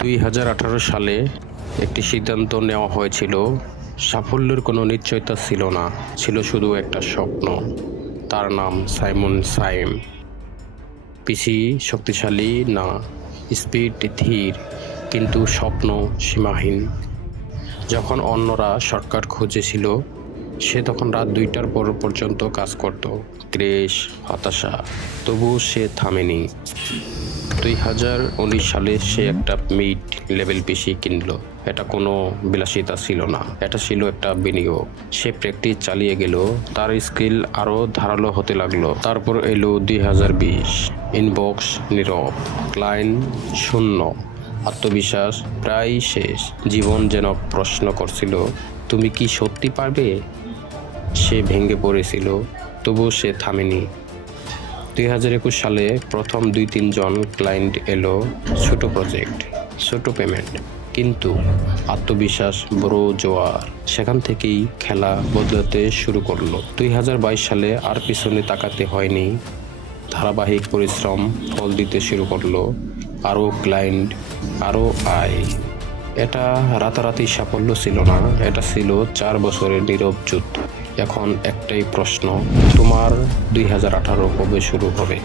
2018 সালে একটি সিদ্ধান্ত নেওয়া হয়েছিল। সাফল্যের কোনো নিশ্চয়তা ছিল না, ছিল শুধু একটা স্বপ্ন। তার নাম সাইমন সাইম। পিসি শক্তিশালী না, স্পিড ধীর, কিন্তু স্বপ্ন সীমাহীন। যখন অন্যরা শর্টকাট খুঁজেছিল, সে তখন রাত 2টার পর পর্যন্ত কাজ করত। ক্রেশ, হতাশা, তবুও সে থামেনি। 2019 সালে সে একটা মিড লেভেল পিসি কিনলো। এটা কোনো বিলাসিতা ছিল না, এটা ছিল একটা বিনিয়োগ। সে প্র্যাকটিস চালিয়ে গেল, তার স্কিল আরও ধারালো হতে লাগলো। তারপর এলো 2020। ইনবক্স নীরব, ক্লায়েন্ট শূন্য, আত্মবিশ্বাস প্রায় শেষ। জীবন যেন প্রশ্ন করছিল, তুমি কি সত্যি পারবে? সে ভেঙে পড়েছিল, তবুও সে থামেনি। 2021 সালে প্রথম 2-3 জন ক্লায়েন্ট এলো। ছোট প্রজেক্ট, ছোট পেমেন্ট, কিন্তু আত্মবিশ্বাস বড় জোয়ার। সেখান থেকেই খেলা বদলাতে শুরু করলো। 2022 সালে আর পিছনে তাকাতে হয়নি। ধারাবাহিক পরিশ্রম ফল দিতে শুরু করলো। আরও ক্লায়েন্ট, আরও আয়। এটা রাতারাতি সাফল্য ছিল না, এটা ছিল 4 বছরের নীরব যুদ্ধ। এখন একটাই প্রশ্ন, তোমার 2018 কবে শুরু হবে?